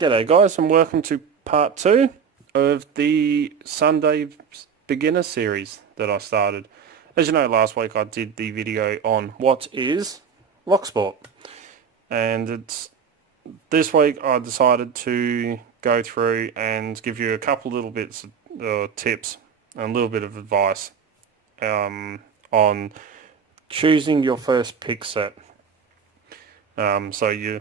G'day guys, and welcome to part 2 of the Sunday beginner series that I started. As you know, last week I did the video on what is Locksport, and this week I decided to go through and give you a couple little bits of tips and a little bit of advice on choosing your first pick set. So you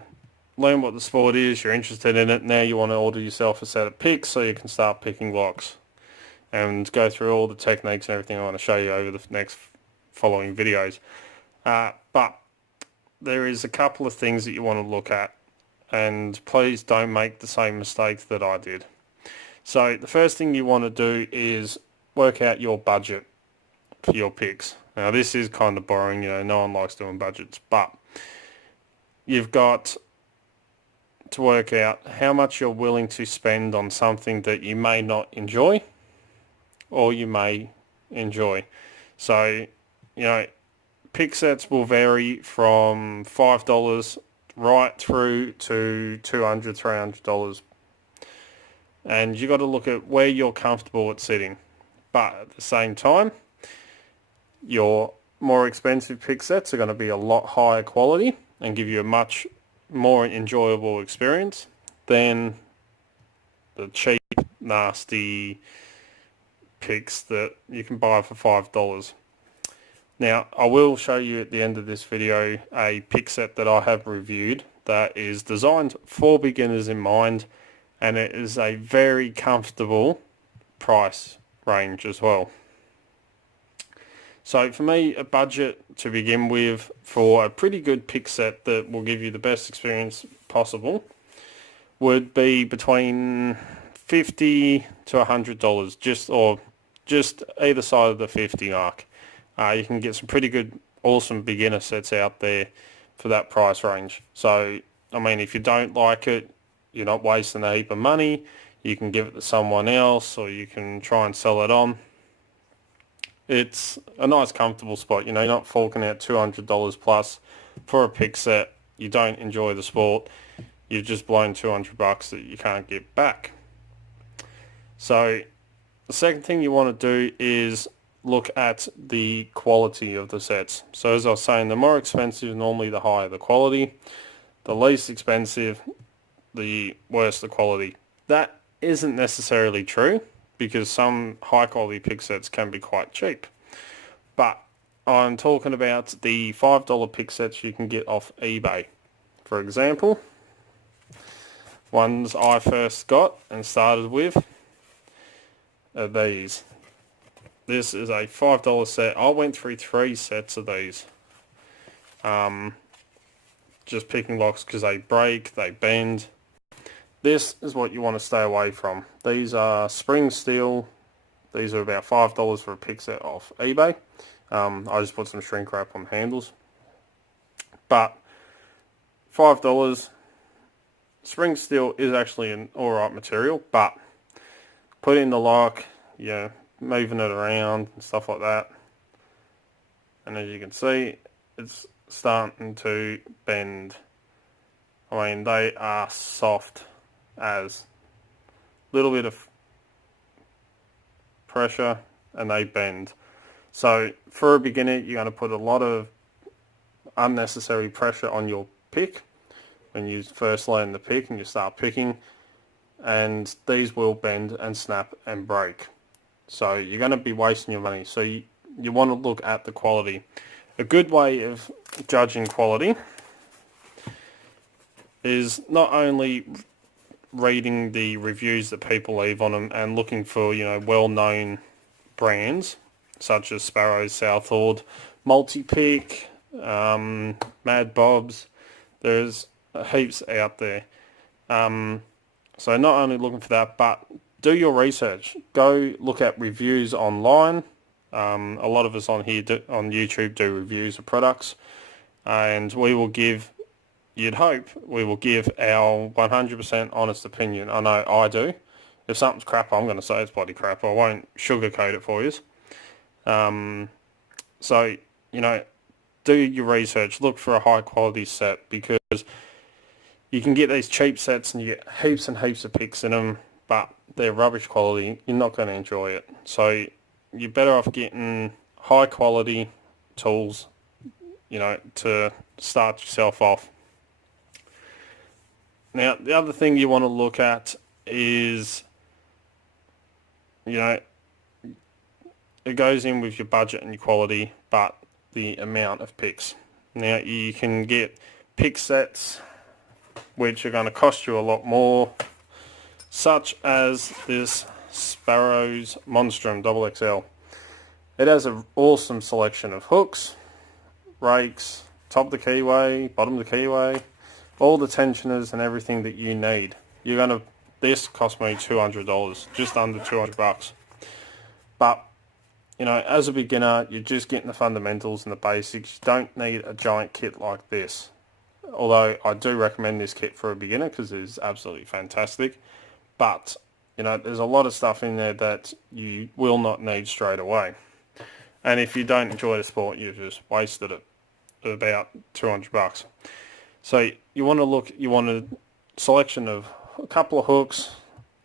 learn what the sport is, you're interested in it, now you want to order yourself a set of picks so you can start picking locks and go through all the techniques and everything I want to show you over the next following videos. But there is a couple of things that you want to look at, and please don't make the same mistakes that I did. So the first thing you want to do is work out your budget for your picks. Now this is kind of boring, no one likes doing budgets, but you've got to work out how much you're willing to spend on something that you may not enjoy or you may enjoy. So, pick sets will vary from $5 right through to $200, $300. And you've got to look at where you're comfortable at sitting. But at the same time, your more expensive pick sets are going to be a lot higher quality and give you a much more enjoyable experience than the cheap, nasty picks that you can buy for $5. Now, I will show you at the end of this video a pick set that I have reviewed that is designed for beginners in mind, and it is a very comfortable price range as well. So for me, a budget to begin with for a pretty good pick set that will give you the best experience possible would be between $50 to $100, just either side of the 50 mark. You can get some pretty good, awesome beginner sets out there for that price range. So, I mean, if you don't like it, you're not wasting a heap of money. You can give it to someone else, or you can try and sell it on. It's a nice comfortable spot, you're not forking out $200 plus for a pick set. You don't enjoy the sport, you've just blown $200 that you can't get back. So the second thing you want to do is look at the quality of the sets. So as I was saying, the more expensive, normally the higher the quality. The least expensive, the worse the quality. That isn't necessarily true, because some high quality pick sets can be quite cheap. But I'm talking about the $5 pick sets you can get off eBay. For example, ones I first got and started with are these. This is a $5 set. I went through 3 sets of these. Just picking locks because they break, they bend. This is what you want to stay away from. These are spring steel. These are about $5 for a pick set off eBay. I just put some shrink wrap on handles. But $5, spring steel is actually an alright material, but put in the lock, moving it around and stuff like that. And as you can see, it's starting to bend. I mean, they are soft as. Little bit of pressure and they bend. So for a beginner, you're going to put a lot of unnecessary pressure on your pick when you first learn the pick and you start picking, and these will bend and snap and break. So you're going to be wasting your money. So you want to look at the quality. A good way of judging quality is not only reading the reviews that people leave on them and looking for, well-known brands such as Sparrows, Southord, Multi-Pick, Mad Bob's. There's heaps out there. So not only looking for that, but do your research. Go look at reviews online. A lot of us on here on YouTube do reviews of products, and we will give, you'd hope, we will give our 100% honest opinion. I know I do. If something's crap, I'm going to say it's bloody crap. I won't sugarcoat it for you. So, do your research. Look for a high quality set, because You can get these cheap sets and you get heaps and heaps of picks in them, but they're rubbish quality. You're not going to enjoy it. So you're better off getting high quality tools, to start yourself off. Now, the other thing you want to look at is, it goes in with your budget and your quality, but the amount of picks. Now, you can get pick sets which are going to cost you a lot more, such as this Sparrows Monstrum XXL. It has an awesome selection of hooks, rakes, top of the keyway, bottom of the keyway, all the tensioners and everything that you need. This cost me $200, just under $200. But, as a beginner, you're just getting the fundamentals and the basics. You don't need a giant kit like this. Although I do recommend this kit for a beginner because it is absolutely fantastic. But, there's a lot of stuff in there that you will not need straight away. And if you don't enjoy the sport, you've just wasted it, about $200. So you want a selection of a couple of hooks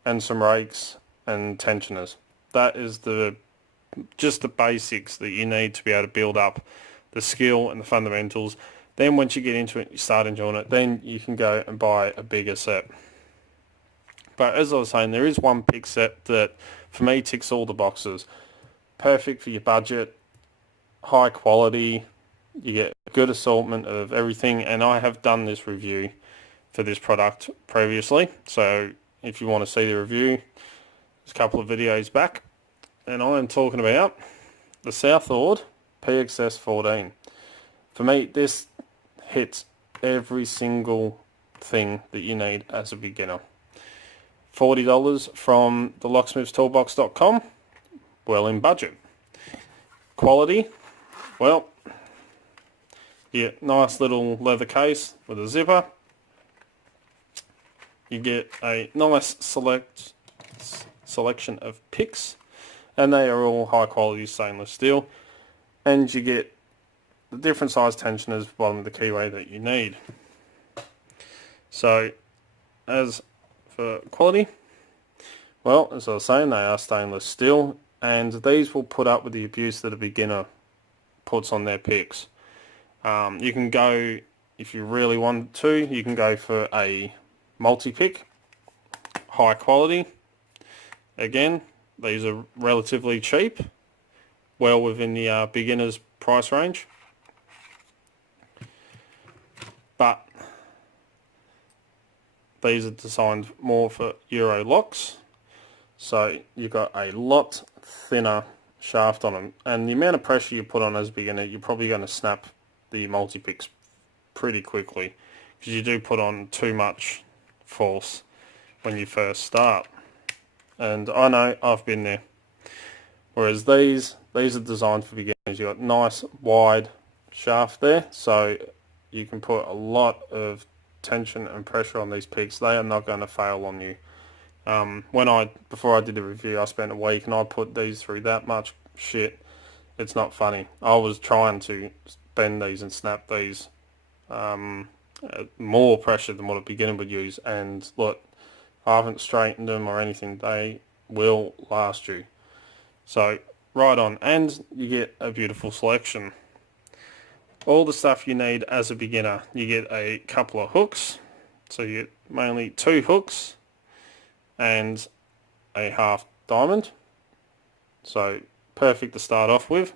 and some rakes and tensioners. That is just the basics that you need to be able to build up the skill and the fundamentals. Then once you get into it, you start enjoying it, then you can go and buy a bigger set. But as I was saying, there is one pick set that for me ticks all the boxes. Perfect for your budget, high quality, you get a good assortment of everything, and I have done this review for this product previously, so if you want to see the review, there's a couple of videos back, and I am talking about the Southord PXS 14. For me, this hits every single thing that you need as a beginner. $40 from the locksmithstoolbox.com, well in budget. Quality, well, you get nice little leather case with a zipper. You get a nice selection of picks, and they are all high quality stainless steel. And you get the different size tensioners bottom of the keyway that you need. So, as for quality, well, as I was saying, they are stainless steel, and these will put up with the abuse that a beginner puts on their picks. You can go, if you really want to, you can go for a multi-pick, high quality. Again, these are relatively cheap, well within the beginner's price range. But these are designed more for Euro locks, so you've got a lot thinner shaft on them, and the amount of pressure you put on as a beginner, you're probably going to snap the multi-picks pretty quickly, because you do put on too much force when you first start, and I know I've been there. Whereas these are designed for beginners. You've got nice wide shaft there, so you can put a lot of tension and pressure on these picks. They are not going to fail on you. Before I did the review, I spent a week and I put these through that much shit. It's not funny. I was trying to bend these and snap these more pressure than what a beginner would use, and look, I haven't straightened them or anything. They will last you. So right on, and you get a beautiful selection. All the stuff you need as a beginner. You get a couple of hooks, so you get mainly 2 hooks and a half diamond, so perfect to start off with.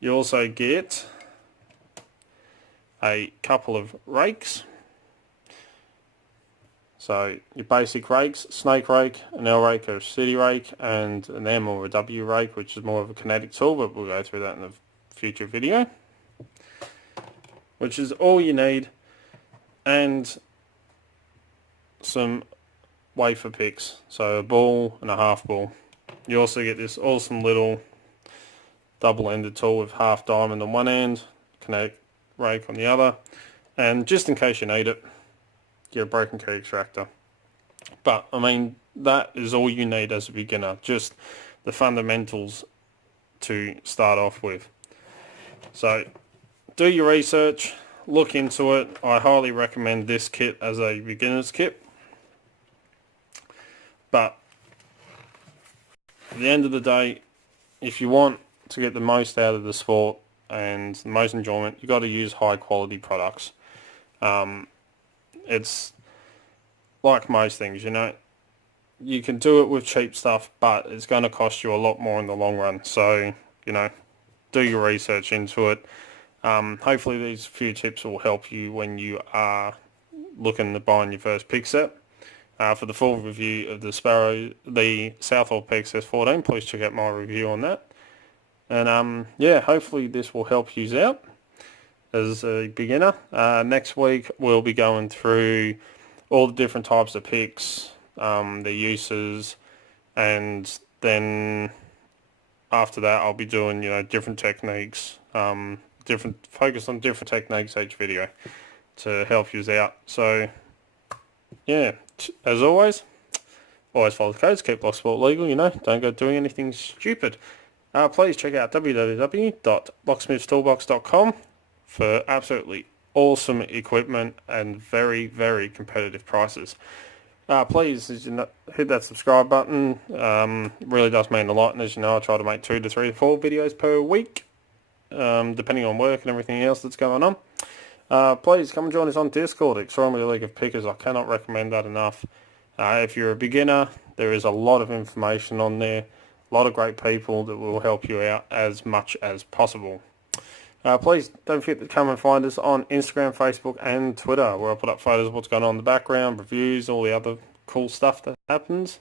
You also get a couple of rakes, so your basic rakes, snake rake, an L rake or a city rake, and an M or a W rake, which is more of a kinetic tool, but we'll go through that in a future video. Which is all you need, and some wafer picks, so a ball and a half ball. You also get this awesome little double-ended tool with half diamond on one end, kinetic rake on the other, and just in case you need it, get a broken key extractor. But I mean, that is all you need as a beginner, just the fundamentals to start off with. So do your research, look into it. I highly recommend this kit as a beginner's kit. But at the end of the day, if you want to get the most out of the sport and the most enjoyment, you've got to use high quality products. It's like most things, you know. You can do it with cheap stuff, but it's going to cost you a lot more in the long run. So, you know, do your research into it. Hopefully these few tips will help you when you are looking to buying your first pick set. For the full review of the Sparrow, the Southall PXS14, please check out my review on that. And yeah, hopefully this will help you out as a beginner. Next week we'll be going through all the different types of picks, the uses, and then after that I'll be doing, you know, different techniques, focus on different techniques each video to help you out. So yeah, as always follow the codes, keep Locksport legal, you know, don't go doing anything stupid. Please check out www.locksmithstoolbox.com for absolutely awesome equipment and very, very competitive prices. Please, as you know, hit that subscribe button. Really does mean a lot, and as you know, I try to make 2 to 3 to 4 videos per week, depending on work and everything else that's going on. Please come and join us on Discord, Extremely League of Pickers. I cannot recommend that enough. If you're a beginner, there is a lot of information on there, a lot of great people that will help you out as much as possible. Please don't forget to come and find us on Instagram, Facebook and Twitter, where I put up photos of what's going on in the background, reviews, all the other cool stuff that happens.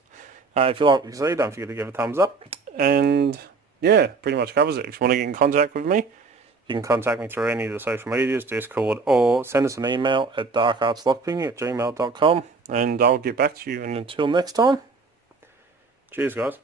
If you like what you see, don't forget to give a thumbs up. And yeah, pretty much covers it. If you want to get in contact with me, you can contact me through any of the social medias, Discord, or send us an email at darkartslockpicking@gmail.com, and I'll get back to you. And until next time, cheers guys.